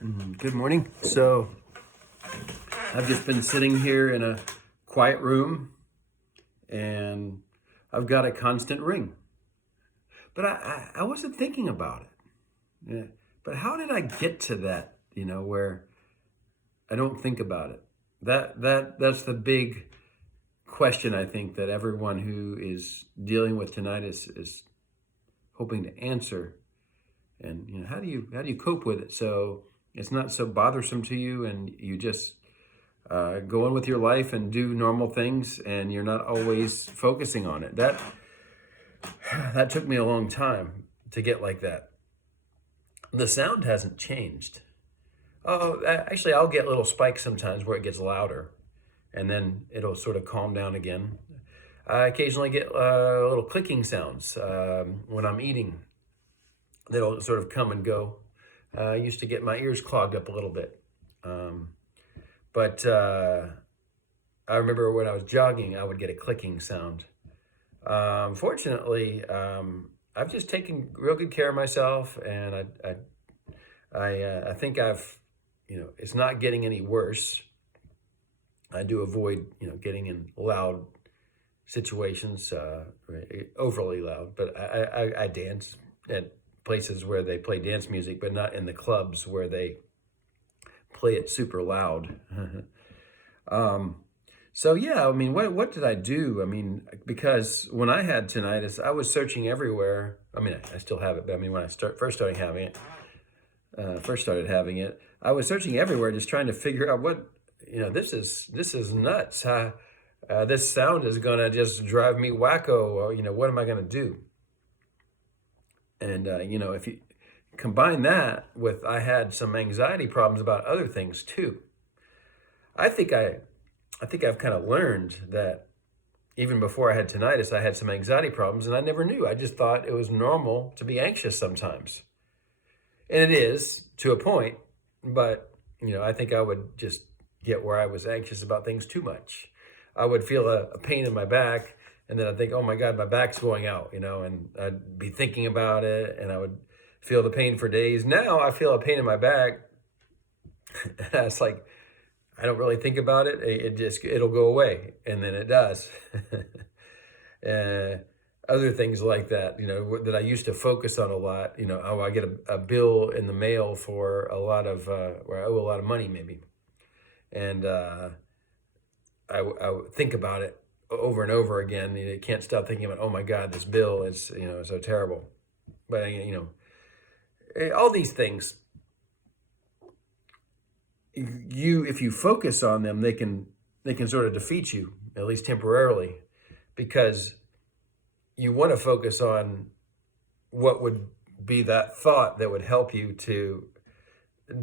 Good morning. So I've just been sitting here in a quiet room and I've got a constant ring. But I wasn't thinking about it. Yeah. But how did I get to that, where I don't think about it? That's the big question I think that everyone who is dealing with tinnitus is hoping to answer. And how do you cope with it so it's not so bothersome to you and you just go on with your life and do normal things and you're not always focusing on it. That took me a long time to get like that. The sound hasn't changed. Actually, I'll get little spikes sometimes where it gets louder and then it'll sort of calm down again. I occasionally get little clicking sounds when I'm eating. That'll sort of come and go. I used to get my ears clogged up a little bit. But I remember when I was jogging, I would get a clicking sound. Fortunately, I've just taken real good care of myself, and I think it's not getting any worse. I do avoid, getting in loud situations, overly loud. But I dance at places where they play dance music, but not in the clubs where they play it super loud. So yeah, I mean, what did I do? I mean, because when I had tinnitus, I was searching everywhere. I mean, I still have it, but I mean, when I first started having it, I was searching everywhere, just trying to figure out this is nuts. This sound is gonna just drive me wacko. Or, what am I gonna do? And if you combine that with, I had some anxiety problems about other things too. I think I've kind of learned that even before I had tinnitus, I had some anxiety problems and I never knew. I just thought it was normal to be anxious sometimes. And it is to a point, but I think I would just get where I was anxious about things too much. I would feel a pain in my back and then I'd think, oh my God, my back's going out, and I'd be thinking about it and I would feel the pain for days. Now I feel a pain in my back. It's like, I don't really think about it. It'll go away. And then it does. Other things like that, that I used to focus on a lot, I get a bill in the mail for a lot of, where I owe a lot of money maybe. And I would think about it over and over again. You can't stop thinking about, oh my God, this bill is, so terrible. But, all these things, if you focus on them, they can sort of defeat you, at least temporarily, because you want to focus on what would be that thought that would help you to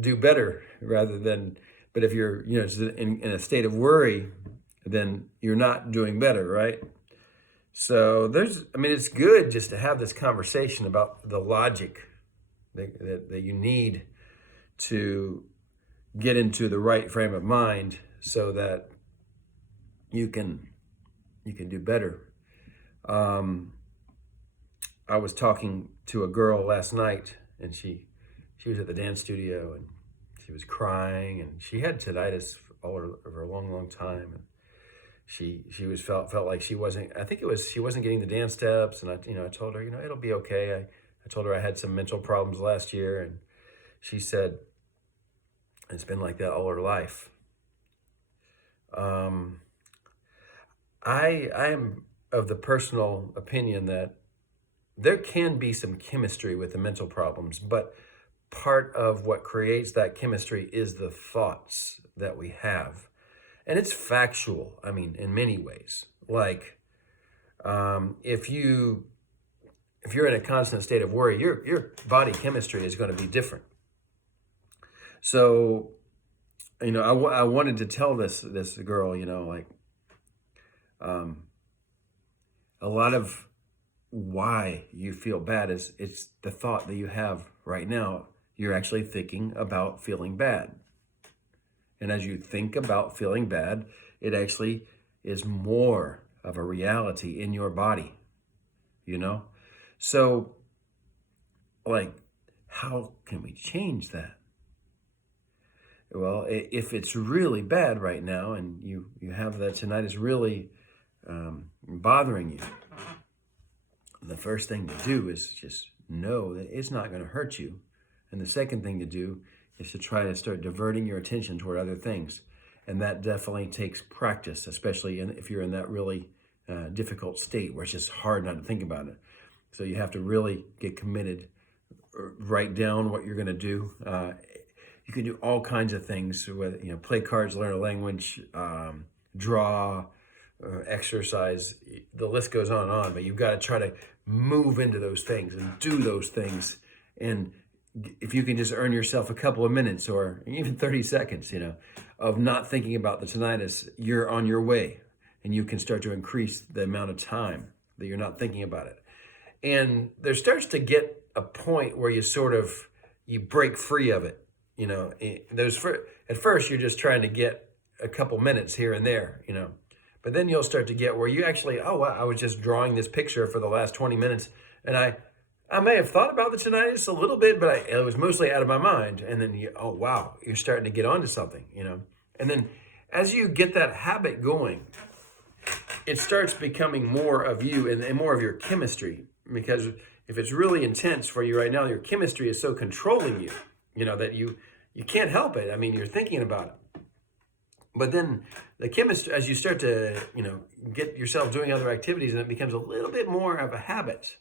do better rather than, but if you're, in a state of worry, then you're not doing better, right? So it's good just to have this conversation about the logic that you need to get into the right frame of mind so that you can do better. I was talking to a girl last night and she was at the dance studio and she was crying and she had tinnitus over a long time, and she felt like she wasn't getting the dance steps, and I told her, it'll be okay. I told her I had some mental problems last year, and she said it's been like that all her life. I am of the personal opinion that there can be some chemistry with the mental problems, but part of what creates that chemistry is the thoughts that we have. And it's factual, in many ways. Like, if you're in a constant state of worry, your body chemistry is going to be different. So, I wanted to tell this girl, a lot of why you feel bad is it's the thought that you have right now. You're actually thinking about feeling bad. And as you think about feeling bad, it actually is more of a reality in your body, So, how can we change that? Well, if it's really bad right now and you have that tinnitus really bothering you, the first thing to do is just know that it's not going to hurt you. And the second thing to do is to try to start diverting your attention toward other things. And that definitely takes practice, especially if you're in that really difficult state where it's just hard not to think about it. So you have to really get committed, write down what you're going to do. You can do all kinds of things, whether, play cards, learn a language, draw, exercise. The list goes on and on, but you've got to try to move into those things and do those things. And if you can just earn yourself a couple of minutes or even 30 seconds, of not thinking about the tinnitus, you're on your way, and you can start to increase the amount of time that you're not thinking about it. And there starts to get a point where you break free of it. At first you're just trying to get a couple minutes here and there, but then you'll start to get where you actually, oh, wow, I was just drawing this picture for the last 20 minutes, and I may have thought about the tinnitus a little bit, but it was mostly out of my mind. And then oh, wow, you're starting to get onto something, And then as you get that habit going, it starts becoming more of you and more of your chemistry. Because if it's really intense for you right now, your chemistry is so controlling you, that you can't help it. I mean, you're thinking about it. But then the chemistry, as you start to, get yourself doing other activities, and it becomes a little bit more of a habit.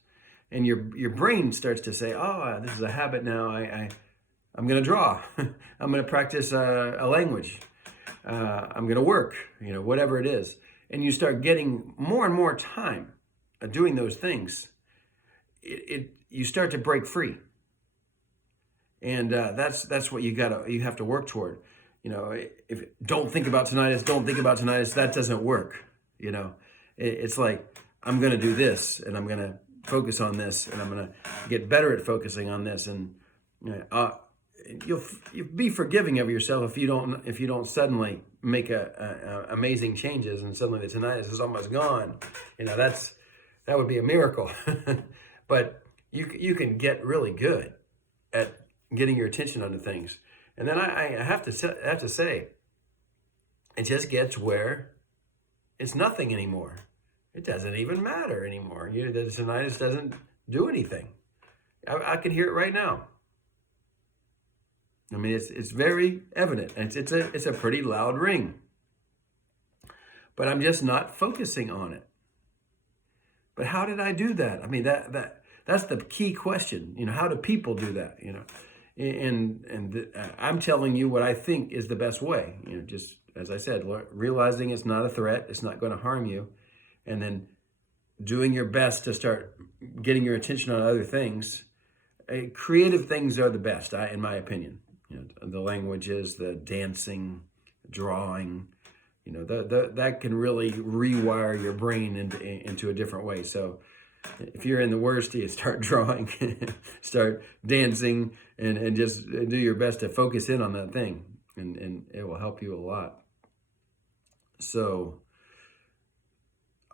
And your brain starts to say, oh, this is a habit now. I'm going to draw. I'm going to practice a language. I'm going to work, whatever it is. And you start getting more and more time doing those things. You start to break free. And that's what you have to work toward. If don't think about tinnitus, that doesn't work. It's like, I'm going to do this, and I'm going to focus on this, and I'm going to get better at focusing on this. And you'll be forgiving of yourself if you don't suddenly make amazing changes and suddenly the tinnitus is almost gone. That would be a miracle. But you can get really good at getting your attention onto things. And then I have to say, it just gets where it's nothing anymore. It doesn't even matter anymore. The tinnitus doesn't do anything. I can hear it right now. I mean, it's very evident. It's a pretty loud ring. But I'm just not focusing on it. But how did I do that? I mean, that's the key question. How do people do that? I'm telling you what I think is the best way. Just as I said, realizing it's not a threat, it's not going to harm you, and then doing your best to start getting your attention on other things. Creative things are the best, in my opinion. The languages, the dancing, drawing, that can really rewire your brain into a different way. So if you're in the worst, you start drawing, start dancing, and just do your best to focus in on that thing, and it will help you a lot. So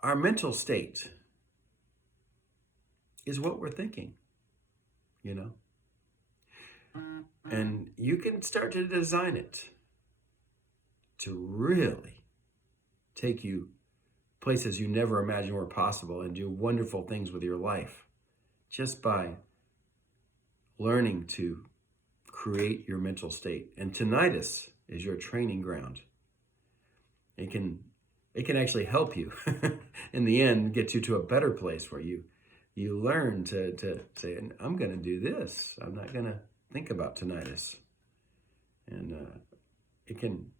our mental state is what we're thinking, and you can start to design it to really take you places you never imagined were possible and do wonderful things with your life just by learning to create your mental state. And tinnitus is your training ground. It can actually help you in the end, get you to a better place where you learn to say, I'm going to do this. I'm not going to think about tinnitus. And it can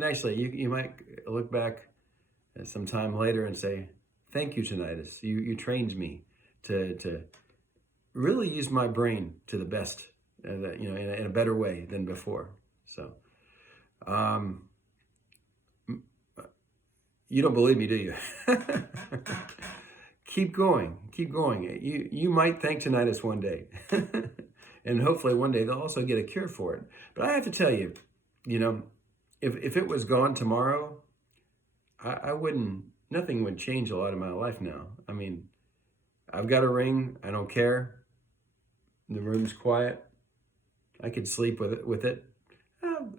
actually, you might look back some time later and say, thank you, tinnitus. You trained me to really use my brain to the best, in a better way than before. So, you don't believe me, do you? Keep going. You might thank tinnitus one day. And hopefully one day they'll also get a cure for it. But I have to tell you, if it was gone tomorrow, nothing would change a lot of my life now. I mean, I've got a ring. I don't care. The room's quiet. I could sleep with it.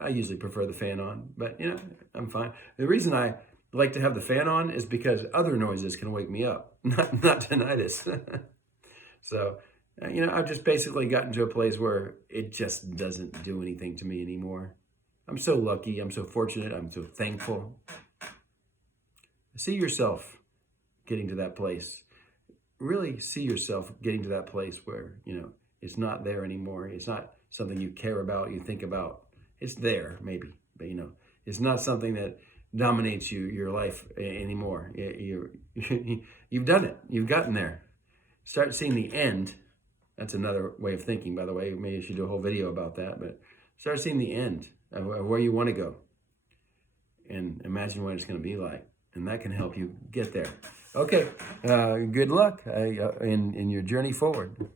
I usually prefer the fan on, but you know, I'm fine. The reason I like to have the fan on is because other noises can wake me up, not tinnitus. So, you know, I've just basically gotten to a place where it just doesn't do anything to me anymore. I'm so lucky. I'm so fortunate. I'm so thankful. See yourself getting to that place. Really see yourself getting to that place where, you know, it's not there anymore. It's not something you care about, you think about. It's there, maybe, but you know, it's not something that dominates your life anymore. You've done it. You've gotten there. Start seeing the end. That's another way of thinking, by the way. Maybe I should do a whole video about that, but start seeing the end of where you want to go and imagine what it's going to be like. And that can help you get there. Okay, good luck in your journey forward.